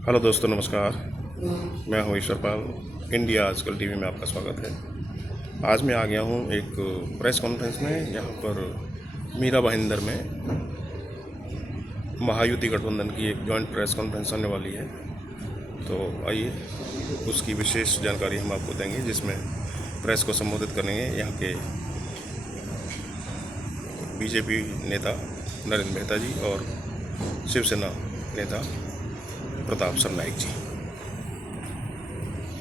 Hello दोस्तों, नमस्कार। मैं हूँ ईश्वर पाल। इंडिया आजकल टीवी में आपका स्वागत है। आज मैं आ गया हूँ एक प्रेस कॉन्फ्रेंस में, यहाँ पर मीरा भाईंदर में महायुति गठबंधन की एक जॉइंट प्रेस कॉन्फ्रेंस होने वाली है। तो आइए उसकी विशेष जानकारी हम आपको देंगे, जिसमें प्रेस को संबोधित करेंगे यहाँ के बीजेपी नेता नरेंद्र मेहता जी और शिवसेना नेता प्रताप सरनाईक जी।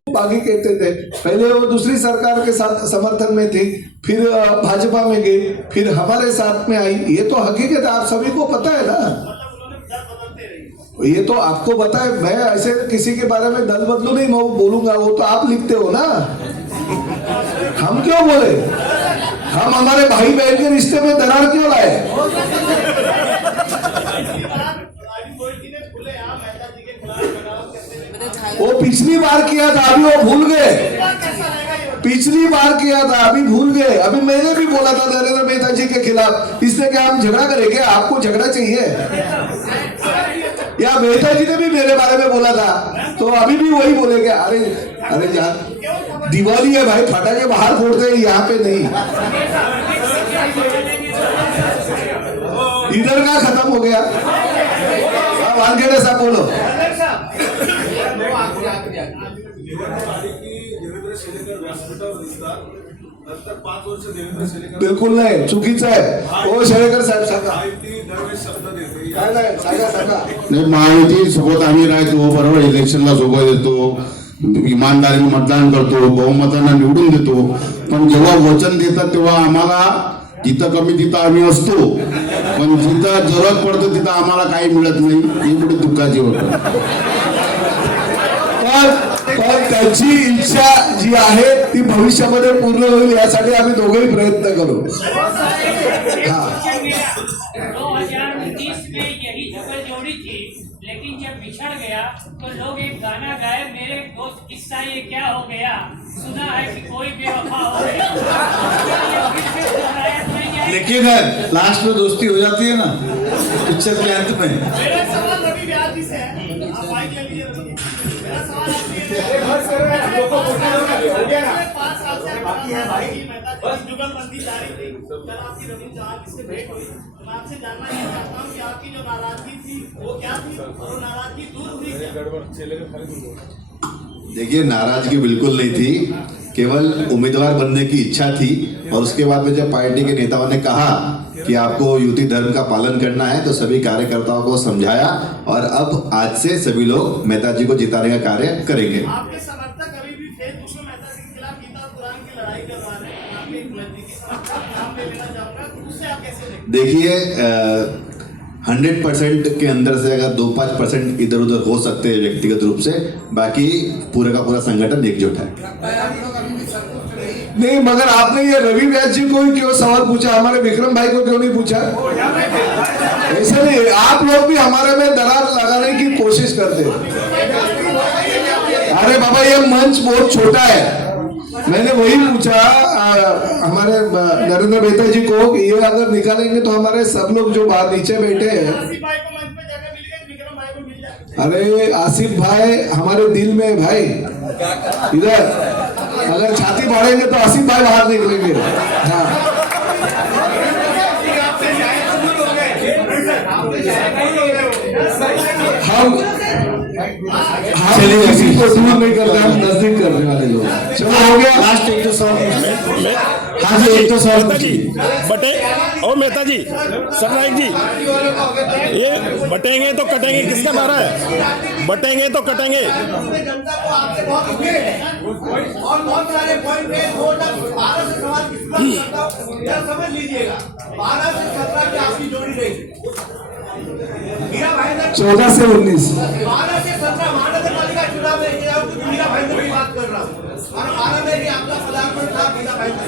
बागी कहते थे, पहले वो दूसरी सरकार के साथ समर्थन में थी, फिर भाजपा में गई, फिर हमारे साथ में आई। ये तो हकीकत है, आप सभी को पता है ना। ये तो आपको पता है। मैं ऐसे किसी के बारे में दल बदलू नहीं मैं बोलूंगा, वो तो आप लिखते हो ना। हम क्यों बोले? हम हमारे भाई बहन के रिश्ते में दरार क्यों लाए? वो पिछली बार किया था, अभी वो भूल गए। पिछली बार किया था, अभी भूल गए। अभी मैंने भी बोला था नरेंद्र मेहता जी के खिलाफ, इसलिए क्या हम झगड़ा करेंगे? आपको झगड़ा चाहिए? या मेहता जी ने भी मेरे बारे में बोला था, तो अभी भी वही बोलेंगे। अरे अरे यार, दिवाली है भाई, फटाके बाहर फोड़ते हैं, यहाँ पे नहीं। इधर का खत्म हो गया। वानखेड़े साहब बोलो। बिल्कुल नाही, चुकीचं आहे। ओ शेळेकर साहेब सांगा। नाही, महायुती सोबत आम्ही राहतो, बरोबर। इलेक्शनला सोबत येतो, इमानदारीने मतदान करतो, बहुमताने निवडून देतो। पण जेव्हा वचन देतात तेव्हा आम्हाला जिथं कमी तिथं आम्ही असतो, पण जिथं जरूरत पडतं तिथं आम्हाला काही मिळत नाही। ही पुढे दुःखाची होतं। पण त्यांची इच्छा जी आहे ती भविष्यामध्ये पूर्ण होईल, यासाठी आम्ही दोघेही प्रयत्न करू। 2029 में यही झगड़झोड़ी थी, लेकिन जब बिछड़ गया तो लोग एक गाना गाए, मेरे दोस्त किस्सा ये क्या हो गया, सुना है कि कोई बेवफा हो गया। लेकिन लास्ट में दोस्ती हो जाती है ना, पिक्चर के अंत में। मेरा सवाल रवि व्यास जी से है, आप माइक ले लीजिए। मेरा सवाल जुगलबंदी जारी थी, कल आपकी रवि चौहान से भेंट हुई, तो मैं आपसे जानना चाहता हूँ कि आपकी जो नाराजगी थी वो क्या थी और वो नाराजगी दूर हुई क्या? देखिए, नाराजगी बिल्कुल नहीं थी, केवल उम्मीदवार बनने की इच्छा थी। और उसके बाद में जब पार्टी के नेताओं ने कहा कि आपको युति धर्म का पालन करना है, तो सभी कार्यकर्ताओं को समझाया और अब आज से सभी लोग मेहता जी को जिताने का कार्य करेंगे। आपके समर्थक अभी भी फेसबुक में मेहता जी के खिलाफ गीता और कुरान की लड़ाई करवा रहे हैं। आपके नजदीकी नाम ले लेना चाहूंगा, उससे आप कैसे देखिए? 100% के अंदर से अगर 2-5% इधर उधर हो सकते हैं व्यक्तिगत रूप से, बाकी पूरे का पूरा संगठन एकजुट है। नहीं, मगर आपने ये रवि व्यास जी को ही क्यों सवाल पूछा, हमारे विक्रम भाई को क्यों नहीं पूछा? ऐसे नहीं, आप लोग भी हमारे में दरार लगाने की कोशिश करते हैं। अरे बाबा, ये मंच बहुत छोटा है, मैंने वही पूछा हमारे नरेंद्र मेहता जी को कि ये अगर निकालेंगे तो हमारे सब लोग जो बाहर नीचे बैठे हैं, आसिफ भाई को मंच पे जगह मिल गई, विक्रम भाई को मिल जाए। अरे आसिफ भाई हमारे दिल में है भाई। इधर अगर छाती बढ़ेंगे तो आसिफ भाई बाहर निकलेंगे। हाँ हम किसी को दूर नहीं कर रहे, हम नजदीक करने वाले लोग। चलो हो गया। लास्ट एक तो सवाल। हाँ जी, एक तो सवाल जी बटे और मेहता जी, सरनाइक जी, ये बटेंगे तो कटेंगे किसका नारा है? बटेंगे तो कटेंगे। जनता को आपसे बहुत उम्मीद है और बहुत सारे पॉइंट है। 2012 से सवाल किस बात करता हूँ, यह समझ लीजिएगा। 12 से 17 की आपकी जोड़ी रही, मीरा भाईंदर 14 से 19 12 से 17 महानगर पालिका चुनाव में मीरा भाईंदर की बात कर रहा हूँ। और 12 में भी आपका पदार्पण था मीरा भाईंदर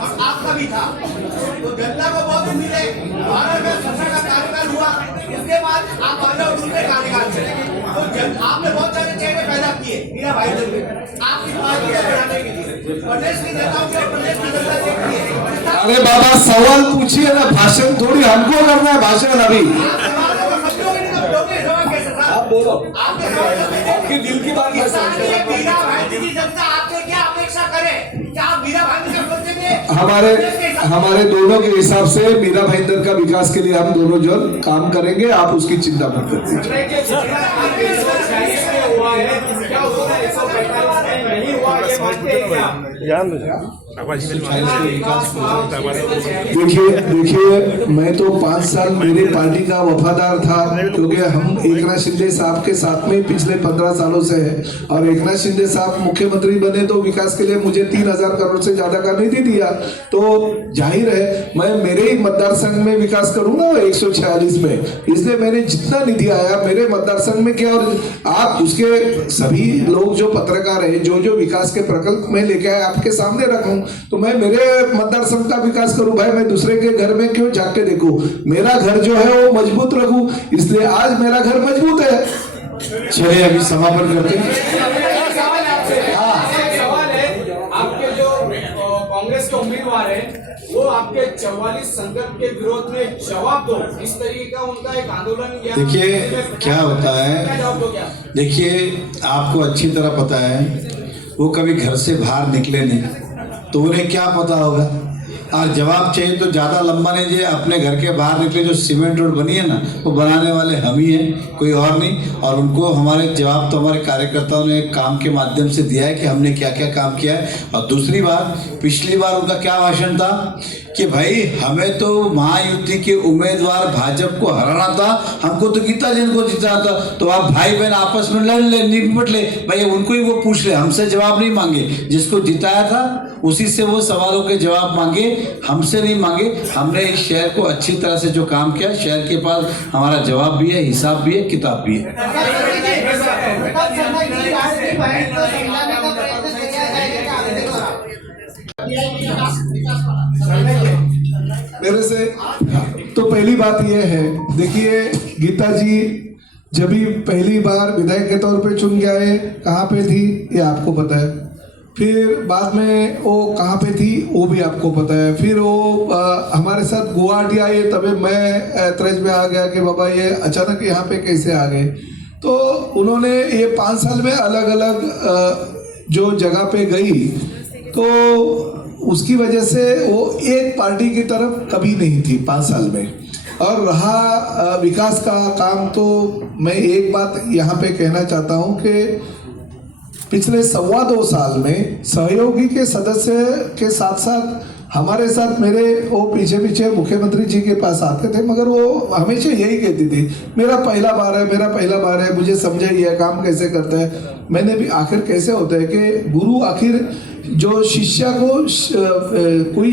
और आपका भी था। तो जनता को बहुत उम्मीद है। 12 में 17 का कार्यकाल हुआ, इसके बाद आप आ जाओ दूसरे कार्यकाल से। तो आपने बहुत सारे चेहरे पैदा किए मीरा भाईंदर में आपकी पार्टी को बढ़ाने के लिए। प्रदेश की नेताओं के प्रदेश की जनता देखती है। अरे बाबा सवाल पूछिए ना, भाषण थोड़ी हमको करना है भाषण। अभी आप बोलो, आपके दिल की बात है। मीरा भाईंदर की जनता आपसे क्या अपेक्षा करे? क्या आप मीरा भाईंदर का सोचेंगे? हमारे दोनों के हिसाब से मीरा भाईंदर का विकास के लिए हम दोनों जो काम करेंगे, आप उसकी चिंता मत करिए। देखिए मैं तो 5 साल मेरी पार्टी का वफादार था, क्योंकि हम एकनाथ शिंदे साहब के साथ में पिछले 15 सालों से है। और एकनाथ शिंदे साहब मुख्यमंत्री बने तो विकास के लिए मुझे 3000 करोड़ से ज्यादा का निधि दिया। तो जाहिर है मैं मेरे ही मतदार संघ में विकास करूंगा 146 में, इसलिए मैंने जितना निधि आया मेरे मतदार संघ में किया। और आप उसके सभी लोग जो पत्रकार है, जो जो विकास के प्रकल्प में लेके आए आपके सामने रखूं, तो मैं मेरे मतदार संघ का विकास करूं भाई। मैं दूसरे के घर में क्यों झांक के देखूं? मेरा घर जो है वो मजबूत रखूं, इसलिए आज मेरा घर मजबूत है। चलिए अभी समापन करते हैं। सवाल है, आपके जो कांग्रेस के उम्मीदवार हैं वो आपके 44 संकल्प के विरोध में जवाब दो, इस तरीके का उनका एक आंदोलन। देखिए क्या होता है, देखिए आपको अच्छी तरह पता है वो कभी घर से बाहर निकले नहीं, तो उन्हें क्या पता होगा। और जवाब चाहिए तो ज़्यादा लंबा नहीं चाहिए, अपने घर के बाहर निकले। जो सीमेंट रोड बनी है ना, वो बनाने वाले हम ही हैं, कोई और नहीं। और उनको हमारे जवाब तो हमारे कार्यकर्ताओं ने काम के माध्यम से दिया है कि हमने क्या क्या काम किया है। और दूसरी बात, पिछली बार उनका क्या भाषण था कि भाई हमें तो महायुति के उम्मीदवार भाजपा को हराना था, हमको तो गीता जी को जिताना था। तो आप भाई बहन आपस में लड़ ले, निपट ले भाई, उनको ही वो पूछ ले, हमसे जवाब नहीं मांगे। जिसको जिताया था उसी से वो सवालों के जवाब मांगे, हमसे नहीं मांगे। हमने इस शहर को अच्छी तरह से जो काम किया, शहर के पास हमारा जवाब भी है, हिसाब भी है, किताब भी है। मेरे से तो पहली बात यह है, देखिए गीता जी जब भी पहली बार विधायक के तौर पे चुन के आए, कहाँ पे थी ये आपको पता है। फिर बाद में वो कहाँ पे थी वो भी आपको पता है। फिर वो हमारे साथ गुवाहाटी आए, तभी मैं ऐतराज में आ गया कि बाबा ये अचानक यहाँ पे कैसे आ गए। तो उन्होंने ये 5 साल में अलग अलग जो जगह पे गई, तो उसकी वजह से वो एक पार्टी की तरफ कभी नहीं थी 5 साल में। और रहा विकास का काम, तो मैं एक बात यहाँ पे कहना चाहता हूँ कि पिछले 2.25 साल में सहयोगी के सदस्य के साथ साथ हमारे साथ मेरे वो पीछे पीछे मुख्यमंत्री जी के पास आते थे, मगर वो हमेशा यही कहती थी मेरा पहला बार है, मेरा पहला बार है, मुझे समझाइए काम कैसे करता है। मैंने भी आखिर कैसे होता है कि गुरु आखिर जो शिष्य को कोई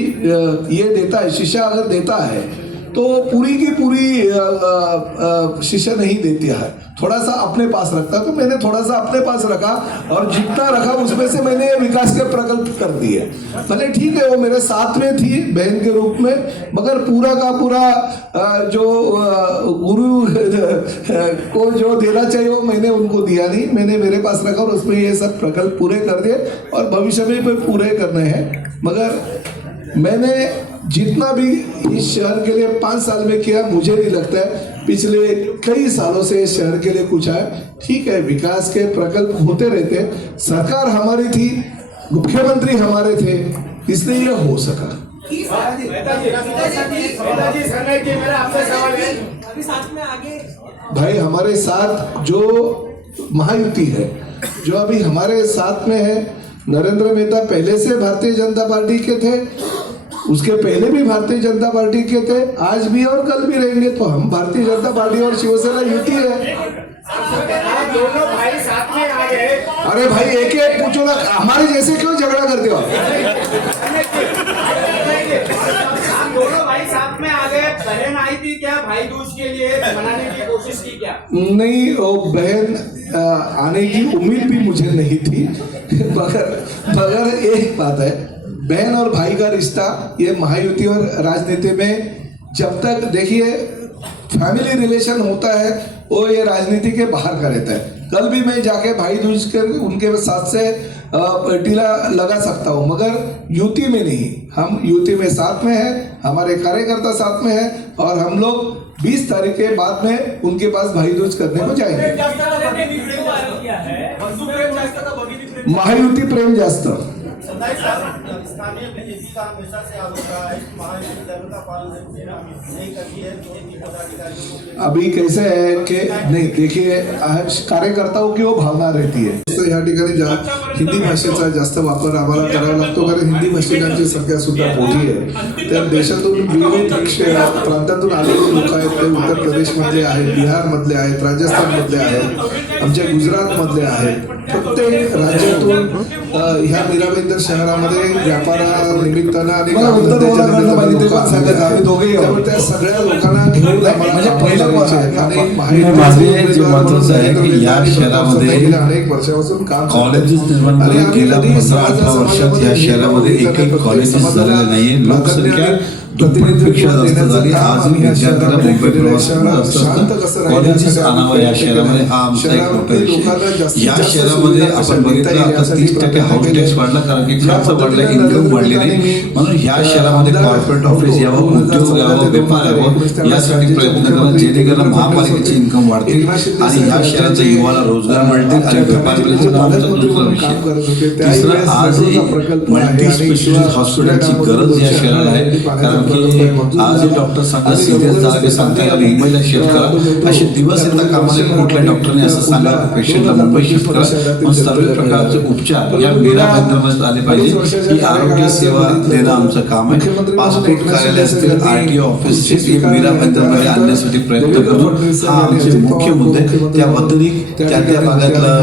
ये देता है, शिष्य अगर देता है तो पूरी की पूरी शीशा नहीं देती है, थोड़ा सा अपने पास रखता। तो मैंने थोड़ा सा अपने पास रखा और जितना रखा उसमें से मैंने विकास के प्रकल्प कर दिए। भले ठीक है वो मेरे साथ में थी बहन के रूप में, मगर पूरा का पूरा जो गुरु को जो देना चाहिए वो मैंने उनको दिया नहीं, मैंने मेरे पास रखा और उसमें ये सब प्रकल्प पूरे कर दिए और भविष्य में भी पूरे करने हैं। मगर मैंने जितना भी इस शहर के लिए 5 साल में किया, मुझे नहीं लगता है पिछले कई सालों से इस शहर के लिए कुछ है। ठीक है, विकास के प्रकल्प होते रहते, सरकार हमारी थी, मुख्यमंत्री हमारे थे, इसलिए ये हो सका। भाई हमारे साथ जो महायुति है, जो अभी हमारे साथ में है, नरेंद्र मेहता पहले से भारतीय जनता पार्टी के थे, उसके पहले भी भारतीय जनता पार्टी के थे, आज भी और कल भी रहेंगे। तो हम भारतीय जनता पार्टी और शिवसेना युति है। दोनों भाई साथ में आ गए। अरे भाई एक एक पूछो ना, हमारे जैसे क्यों झगड़ा करते हो? दोनों भाई साथ में आ गए, बहन आई थी क्या भाई दूज के लिए मनाने की कोशिश की क्या? नहीं, वो बहन आने की उम्मीद भी मुझे नहीं थी, मगर एक बात है, बहन और भाई का रिश्ता ये महायुति और राजनीति में जब तक देखिए फैमिली रिलेशन होता है वो ये राजनीति के बाहर का रहता है। कल भी मैं जाके भाई दूज कर उनके साथ से टीला लगा सकता हूँ, मगर युति में नहीं। हम युति में साथ में हैं, हमारे कार्यकर्ता साथ में हैं और हम लोग 20 तारीख के बाद में उनके पास भाई दूज करने को जाएंगे। महायुति प्रेम जास्त। स्थानीय बीजेपी का हमेशा से आरोप रहा है कि महायुति धर्म का पालन नहीं करती है, पदाधिकारियों को। अभी कैसे है कि नाही, देखिए कार्यकर्ताओं की वो भावना रहती है। या ठिकाणी हिंदी भाषेचा जास्त वापर आम्हाला करावा लागतो, कारण हिंदी भाषिकांची संख्या सुद्धा मोठी आहे। त्या देशातून विविध प्रांतातून आलेले लोक आहेत, ते उत्तर प्रदेशमधले आहेत, बिहारमधले आहेत, राजस्थानमधले आहेत, आमच्या गुजरातमधले आहेत। प्रत्येक राज्यातून ह्या मीराबेंदर शहरामध्ये व्यापारानिमित्तानं आणि त्या सगळ्या लोकांना घेऊन या शहरामध्ये अनेक वर्षापासून काम कॉलेजेस निर्माण करून गेल्या 15-18 वर्षात या शहरामध्ये एकही कॉलेजेस झालेले नाहीये। लोकसंख्या दुप्पटपेक्षा जास्त झाली। आजही विद्यार्थ्यांना मुंबई प्रवास कॉलेजेस आणावं या शहरामध्ये, हा आमचा एक मोठा विषय। या शहरामध्ये आपण बघितलं आता 30% हाऊस टॅक्स वाढला, कारण की खर्च वाढला, इन्कम वाढली नाही, म्हणून ह्या शहरामध्ये कॉर्पोरेट ऑफिस यावं, उद्योग यावं, व्यापार यावं, यासाठी प्रयत्न करणं, जेणेकरून महापालिकेची इन्कम वाढतील आणि ह्या शहराच्या युवाला रोजगार मिळतील आणि व्यापार मिळतील। आमचा दुसरा विषय। तिसरा, आज मल्टी स्पेशालिटी हॉस्पिटलची गरज या शहराला आहे, कारण की आज डॉक्टर सांगा सिरियस झाला की सांगता मुंबईला शिफ्ट करा, असे दिवस येतात कामाला कुठल्या डॉक्टरने असं सांगा पेशंटला मुंबई शिफ्ट करा। मग सर्व प्रकारचे उपचार या मीरा भाईंदरमध्ये आले पाहिजे, ही आरोग्य सेवा देणं आमचं काम आहे। पासपोर्ट कार्यालय असतील, RTO ऑफिस हे मीरा भाईंदरमध्ये आणण्यासाठी प्रयत्न करतो, हा आमचे मुख्य मुद्दे। त्या व्यतिरिक्त त्या भागातला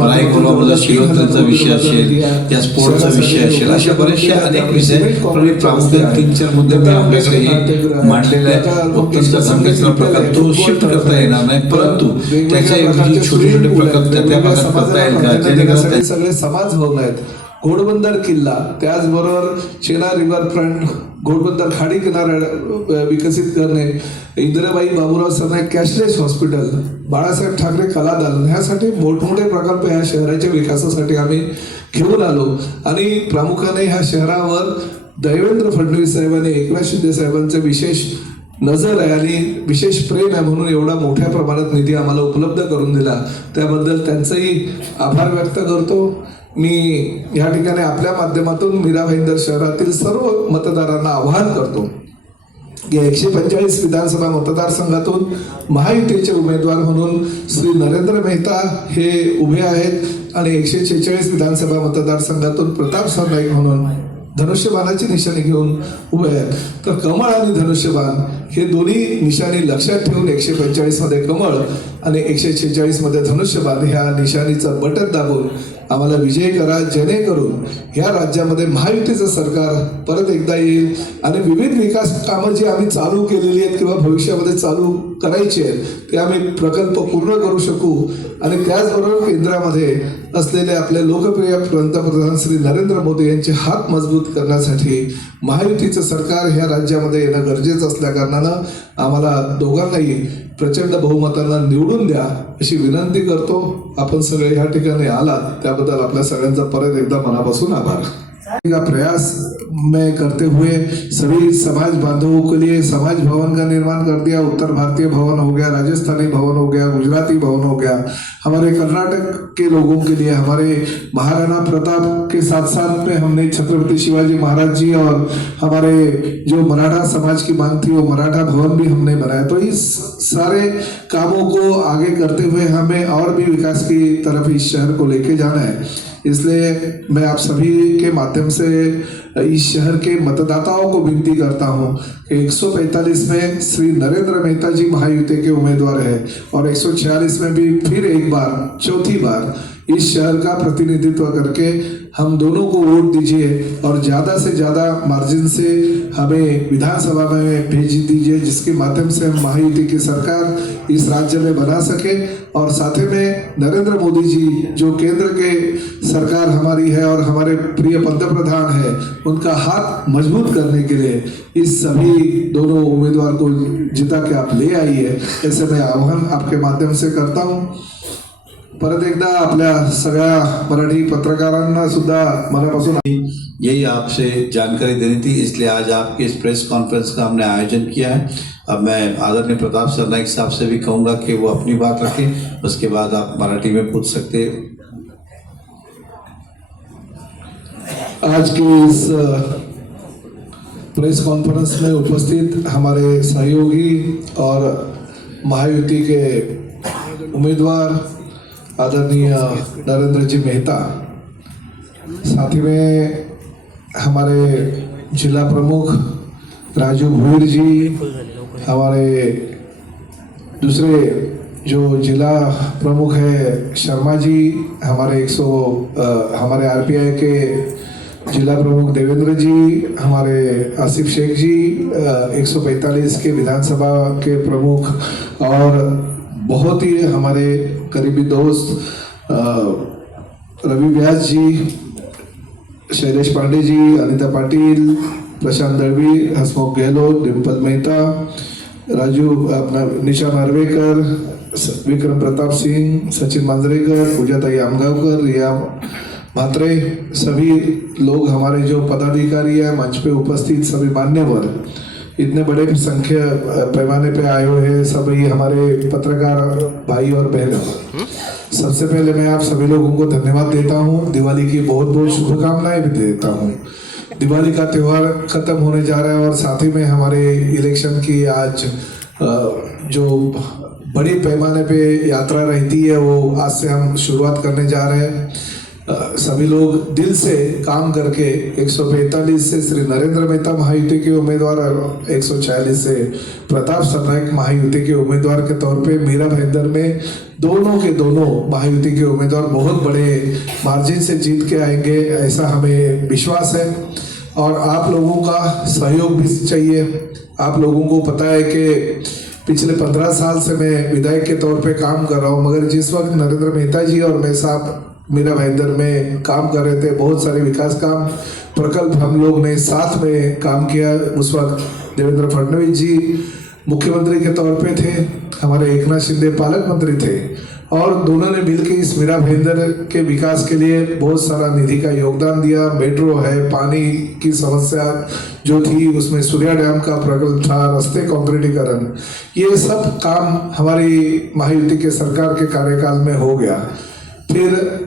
रायकोलामधला शिरोत्रेचा विषय असेल, त्या स्पोर्टचा विषय असेल, अशा बरेचशा अनेक विषय, पण प्रामुख्याने 3-4 मुद्दे मी आपल्याकडे हे मांडलेले आहेत। उत्तरचा धर्मेंद्र प्रकल्प तो शिफ्ट करता येणार नाही, परंतु त्याच्याऐवजी छोटे छोटे प्रकल्प त्या भागात करता येईल का, जेणेकरून सगळे समाज भवन आहेत। घोडबंदर किल्ला, त्याचबरोबर चेना रिव्हर फ्रंट, घोडबंदर खाडी किनारा विकसित करणे, इंदिराबाई बाबूराव सरनाईक कॅशलेस हॉस्पिटल, बाळासाहेब ठाकरे कलादालन, ह्यासाठी मोठमोठे प्रकल्प ह्या शहराच्या विकासासाठी आम्ही घेऊन आलो। आणि प्रामुख्याने ह्या शहरावर देवेंद्र फडणवीस साहेबांनी, एकनाथ शिंदे साहेबांचे विशेष नजर आहे आणि विशेष प्रेम आहे, म्हणून एवढा मोठ्या प्रमाणात निधी आम्हाला उपलब्ध करून दिला, त्याबद्दल त्यांचंही आभार व्यक्त करतो। मी या ठिकाणी आपल्या माध्यमातून मीरा भाईंदर शहरातील सर्व मतदारांना आवाहन करतो की 145 विधानसभा मतदारसंघातून महायुतीचे उमेदवार म्हणून श्री नरेंद्र मेहता हे उभे आहेत आणि 146 विधानसभा मतदारसंघातून प्रताप सरनाईक म्हणून धनुष्यबाणाची निशाणी घेऊन उभे आहेत. तर कमळ आणि धनुष्यबाण हे दोन्ही निशाणी लक्षात ठेवून 145 मध्ये कमळ आणि 146 मध्ये धनुष्यबाण ह्या निशाणीचं बटन दाबून आम्हाला विजय करा, जेणेकरून ह्या राज्यामध्ये महायुतीचं सरकार परत एकदा येईल आणि विविध विकास कामं जी आम्ही चालू केलेली आहेत किंवा भविष्यामध्ये चालू करायची आहेत ते आम्ही प्रकल्प पूर्ण करू शकू. आणि त्याचबरोबर केंद्रामध्ये असलेले आपले लोकप्रिय पंतप्रधान श्री नरेंद्र मोदी यांचे हात मजबूत करण्यासाठी महायुतीचं सरकार ह्या राज्यामध्ये येणं गरजेचं असल्या कारणानं आम्हाला दोघांनाही प्रचंड बहुमतानं निवडून द्या अशी विनंती करतो. आपण सगळे ह्या ठिकाणी आलात त्याबद्दल आपल्या सगळ्यांचा परत एकदा मनापासून आभार. का प्रयास में करते हुए सभी समाज बांधवों के लिए समाज भवन का निर्माण कर दिया. उत्तर भारतीय भवन हो गया, राजस्थानी भवन हो गया, गुजराती भवन हो गया. हमारे कर्नाटक के लोगों के लिए हमारे महाराणा प्रताप के साथ साथ में हमने छत्रपति शिवाजी महाराज जी और हमारे जो मराठा समाज की मांग थी वो मराठा भवन भी हमने बनाया. तो इस सारे कामों को आगे करते हुए हमें और भी विकास की तरफ इस शहर को लेके जाना है. इसलिए मैं आप सभी के माध्यम से इस शहर के मतदाताओं को विनती करता हूं कि 145 में श्री नरेंद्र मेहता जी महायुति के उम्मीदवार है और 146 में भी फिर एक बार चौथी बार इस शहर का प्रतिनिधित्व करके हम दोनों को वोट दीजिए और ज़्यादा से ज़्यादा मार्जिन से हमें विधानसभा में भेज दीजिए, जिसके माध्यम से हम महायुति की सरकार इस राज्य में बना सके. और साथ में नरेंद्र मोदी जी जो केंद्र के सरकार हमारी है और हमारे प्रिय पंतप्रधान है उनका हाथ मजबूत करने के लिए इस सभी दोनों उम्मीदवार को जिता के आप ले आइए, ऐसे मैं आह्वान आपके माध्यम से करता हूँ. परत एकदा आपल्या सगळ्या मराठी पत्रकारांना सुद्धा मनापासून यही आपसे जानकारी देनी थी, इसलिए आज आपके इस प्रेस कॉन्फ्रेंस का हमने आयोजन किया है. अब मैं आदरणीय प्रताप सरनाईक साहब से भी कहूँगा कि वो अपनी बात रखें, उसके बाद आप मराठी में पूछ सकते हैं. आज की इस प्रेस कॉन्फ्रेंस में उपस्थित हमारे सहयोगी और महायुति के उम्मीदवार आदरणीय नरेंद्र जी मेहता, साथ ही में हमारे जिला प्रमुख राजू भूर जी, हमारे दूसरे जो जिला प्रमुख है शर्मा जी, हमारे आरपीआई के जिला प्रमुख देवेंद्र जी, हमारे आसिफ शेख जी, 145 के विधानसभा के प्रमुख और बहुत ही हमारे करीबी दोस्त रवि व्यास जी, शैलेश पांडे जी, अनिता पाटिल, प्रशांत दळवी, हसमुख गहलोत, डिंपल मेहता, राजू अपना निशा नार्वेकर, विक्रम प्रताप सिंह, सचिन मांजरेकर, पूजाताई आमगावकर, रिया म्हात्रे, सभी लोग हमारे जो पदाधिकारी है मंच पे उपस्थित सभी मान्यवर, इतने बड़े संख्या पैमाने पे आए हुए हैं सभी हमारे पत्रकार भाई और बहन. सबसे पहले मैं आप सभी लोगों को धन्यवाद देता हूं. दिवाली की बहुत बहुत शुभकामनाएं भी देता हूं. दिवाली का त्यौहार खत्म होने जा रहा है और साथ ही में हमारे इलेक्शन की आज जो बड़ी पैमाने पे यात्रा रहती है वो आज से हम शुरुआत करने जा रहे हैं. सभी लोग दिल से काम करके 145 से श्री नरेंद्र मेहता महायुति के उम्मीदवार और 146 से प्रताप सरनाईक महायुति के उम्मीदवार के तौर पे मीरा भाईंदर में दोनों के दोनों महायुति के उम्मीदवार बहुत बड़े मार्जिन से जीत के आएंगे, ऐसा हमें विश्वास है. और आप लोगों का सहयोग भी चाहिए. आप लोगों को पता है कि पिछले 15 साल से मैं विधायक के तौर पे काम कर रहा हूँ, मगर जिस वक्त नरेंद्र मेहता जी और मैं साहब मीरा भाईंदर में काम कर रहे थे, बहुत सारे विकास काम प्रकल्प हम लोग ने साथ में काम किया. उस वक्त देवेंद्र फडणवीस जी मुख्यमंत्री के तौर पे थे, हमारे एकनाथ शिंदे पालक मंत्री थे और दोनों ने मिलकर इस मीरा भाईंदर के विकास के लिए बहुत सारा निधि का योगदान दिया. मेट्रो है, पानी की समस्या जो थी उसमें सूर्या डैम का प्रकल्प था, रास्ते कॉन्क्रीटीकरण, ये सब काम हमारी महायुति के सरकार के कार्यकाल में हो गया. फिर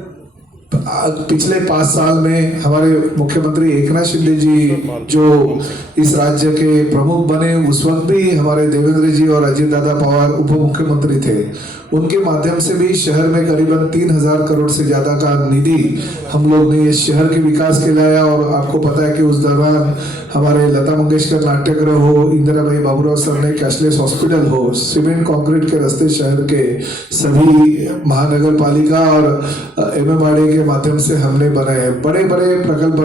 पिछले 5 साल में हमारे मुख्यमंत्री एकनाथ शिंदे जी जो इस राज्य के प्रमुख बने, उस वक्त भी हमारे देवेंद्र जी और अजीत दादा पवार उप मुख्यमंत्री थे. उनके माध्यम से भी शहर में करीबन 3,000 करोड़ से ज्यादा का निधि हम लोग ने इस शहर के विकास के लाया। और आपको पता है कि उस दौरान हमारे लता मंगेशकर नाट्यगृह हो, इंदिरा भाई बाबूराव सर ने कैशलेस हॉस्पिटल हो, सीमेंट कंक्रीट के रास्ते शहर के सभी महानगर पालिका और MMRDA के माध्यम से हमने बनाए। बड़े बड़े प्रकल्प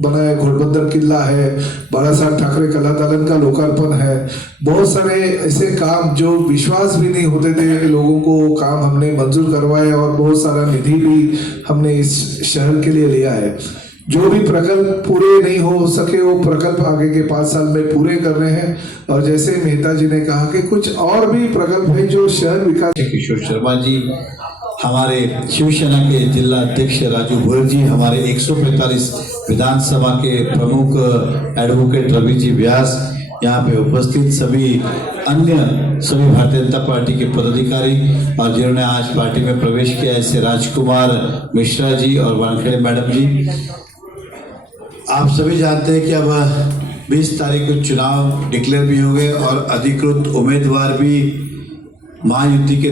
बनाए। घोड़बंदर किला है, बाला साहब ठाकरे कला दालन का लोकार्पण है। बहुत सारे ऐसे काम जो विश्वास भी नहीं होते थे लोगों को, काम हमने मंजूर करवाए और बहुत सारा निधि भी हमने इस शहर के लिए लिया है। जो भी प्रकल्प पूरे नहीं हो सके वो प्रकल्प आगे के 5 साल में पूरे कर रहे हैं। और जैसे मेहता जी ने कहा कि कुछ और भी प्रकल्प है जो शहर विकास। किशोर शर्मा जी, हमारे शिवसेना के जिला अध्यक्ष राजू भोयर जी, हमारे 145 विधानसभा के प्रमुख एडवोकेट रवि जी व्यास, यहाँ पे उपस्थित सभी अन्य सभी भारतीय जनता पार्टी के पदाधिकारी और जिन्होंने आज पार्टी में प्रवेश किया, ऐसे राजकुमार मिश्रा जी और वानखेड़े मैडम जी। आप सभी जानते हैं कि अब 20 तारीख को चुनाव डिक्लेयर भी हो गए और अधिकृत उम्मीदवार भी महायुति के